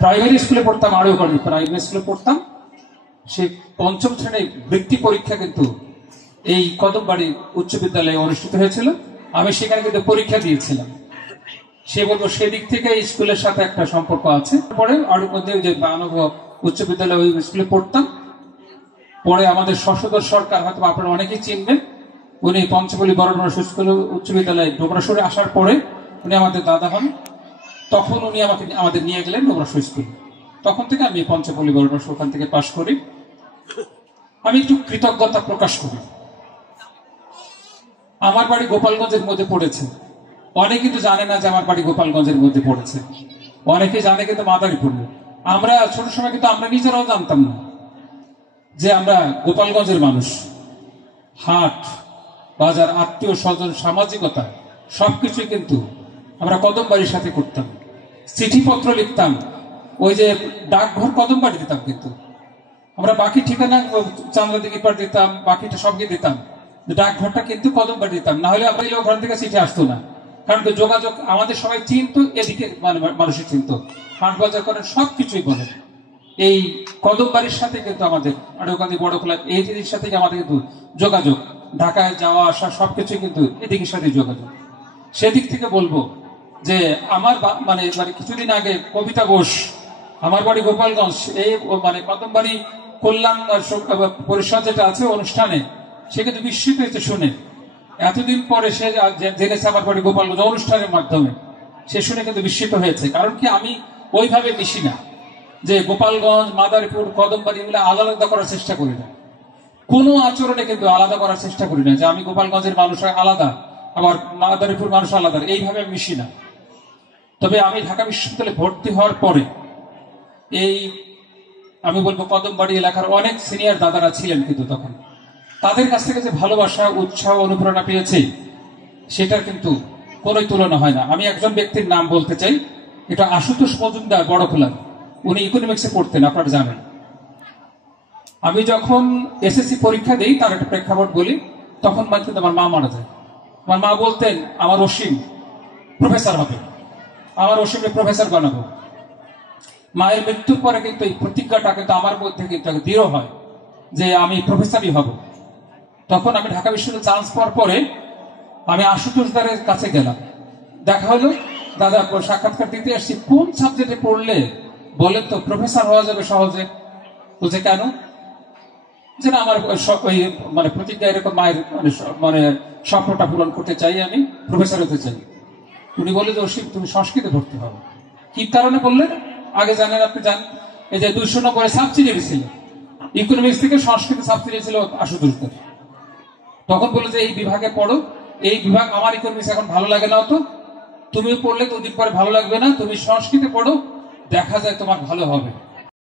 Primary স্কুলে পড়তাম, আরো প্রাইমারি স্কুলে পড়তাম। সেই পঞ্চম শ্রেণীর বৃত্তি পরীক্ষা কিন্তু এই কদমবাড়ি উচ্চ বিদ্যালয়ে অনুষ্ঠিত হয়েছিল। আমি সেখানে কিন্তু পরীক্ষা দিয়েছিলাম। সে বলবো সেদিক থেকে স্কুলের সাথে একটা সম্পর্ক আছে। পরে আরো মধ্যে যে বানব উচ্চ বিদ্যালয় ওই স্কুলে পড়তাম। পরে আমাদের শশধর সরকার, হয়তো আপনারা অনেকেই চিনবেন, উনি পঞ্চপল্লী বড় স্কুল উচ্চ বিদ্যালয়ে ডোমরাসুরে আসার পরে উনি আমাদের দাদা হন। তখন উনি আমাদের নিয়ে গেলেন ডোমরাসুর স্কুলে। তখন থেকে আমি পঞ্চপল্লী বড় ওখান থেকে পাশ করি। আমি একটু কৃতজ্ঞতা প্রকাশ করি। আমার বাড়ি গোপালগঞ্জের মধ্যে পড়েছে। অনেকে কিন্তু জানে না যে আমার বাড়ি গোপালগঞ্জের মধ্যে পড়েছে, অনেকে জানে কিন্তু মাদারীপুরে। আমরা ছোট সময় কিন্তু আমরা নিজেরাও জানতাম না যে আমরা গোপালগঞ্জের মানুষ। হাট বাজার, আত্মীয় স্বজন, সামাজিকতা সবকিছুই কিন্তু আমরা কদমবাড়ির সাথে করতাম। চিঠিপত্র লিখতাম, ওই যে ডাকঘর কদমবাড়ি দিতাম, কিন্তু আমরা বাকি ঠিকানা চান্দা দিঘি পাড় দিতাম, বাকিটা সবকে দিতাম, ডাকঘরটা কিন্তু কদমবাড়ি দিতাম। না হলে আমরা ওখান থেকে চিঠি আসতো না, কারণ যোগাযোগ আমাদের সবাই চিনতো, এদিকে মানুষই চিনতো, হাট বাজার করেন সবকিছুই বলেন। এই কদমবাড়ির সাথে কিন্তু আমাদের আড়ুকান্দি বড় খোলা এই জিনিসের সাথে আমাদের কিন্তু যোগাযোগ, ঢাকায় যাওয়া আসা সবকিছু কিন্তু এদিকের সাথে যোগাযোগ। সেদিক থেকে বলবো যে আমার কিছুদিন আগে কবিতা ঘোষ, আমার বাড়ি গোপালগঞ্জ, এই কদমবাড়ি কল্যাণ পরিষদ যেটা আছে অনুষ্ঠানে, সে কিন্তু বিস্মিত হয়েছে শুনে। এতদিন পরে সে জেনেছে আমার বাড়ি গোপালগঞ্জ অনুষ্ঠানের মাধ্যমে, সে শুনে কিন্তু বিস্মিত হয়েছে। কারণ কি, আমি ওইভাবে মিশি না যে গোপালগঞ্জ, মাদারীপুর, কদমবাড়ি এগুলো আলাদা করার চেষ্টা করি না। কোনো আচরণে কিন্তু আলাদা করার চেষ্টা করি না যে আমি গোপালগঞ্জের মানুষ আলাদা, আবার মাদারীপুর মানুষ আলাদা, এইভাবে মিশি না। তবে আমি ঢাকা বিশ্ববিদ্যালয়ে ভর্তি হওয়ার পরে আমি বলবো কদমবাড়ি এলাকার অনেক সিনিয়র দাদারা ছিলেন, কিন্তু তখন তাদের কাছ থেকে যে ভালোবাসা, উৎসাহ, অনুপ্রেরণা পেয়েছে, সেটার কিন্তু কোনোই তুলনা হয় না। আমি একজন ব্যক্তির নাম বলতে চাই, এটা আশুতোষ মজুমদার, বড় খোলা। উনি ইকোনমিক্সে পড়তেন, আপনারা জানেন। আমি যখন এসএসসি পরীক্ষা দিই, তার একটা প্রেক্ষাপট বলি, তখন কিন্তু আমার মা মারা যায়। আমার মা বলতেন আমার অসীম প্রফেসর হবে, আমার অসীমকে প্রফেসর বানাবো। মায়ের মৃত্যুর পরে কিন্তু এই প্রতিজ্ঞাটা কিন্তু আমার মধ্যে কিন্তু দৃঢ় হয় যে আমি প্রফেসরই হব। তখন আমি ঢাকা বিশ্ববিদ্যালয়ে চান্স পাওয়ার পরে আমি আশুতোষ দারের কাছে গেলাম, দেখা হলো, দাদা সাক্ষাৎকার দিতে আসছি, কোন সাবজেক্টে পড়লে বলেন তো প্রফেসর হওয়া যাবে সহজে? বলছে কেন? যে না, আমার ওই প্রতিজ্ঞা এরকম, মায়ের স্বপ্নটা পূরণ করতে চাই, আমি প্রফেসর হতে চাই। উনি বলে যে অসীম তুমি সংস্কৃতে ভর্তি হবে। কি কারণে বললেন আগে জানেন? আপনি জান, এই যে 200 নম্বরে সাবসিডি ছিল, ইকোনমিক্স থেকে সংস্কৃত সাবসিডি ছিল আশুতোষ দার। তখন বলে যে এই বিভাগে পড়ো, এই বিভাগ আমার ইকোনমিক্স এখন ভালো লাগে না, তো তুমি পড়লে 2 দিন পরে ভালো লাগবে না, তুমি সংস্কৃতে পড়ো, দেখা যায় তোমার ভালো হবে।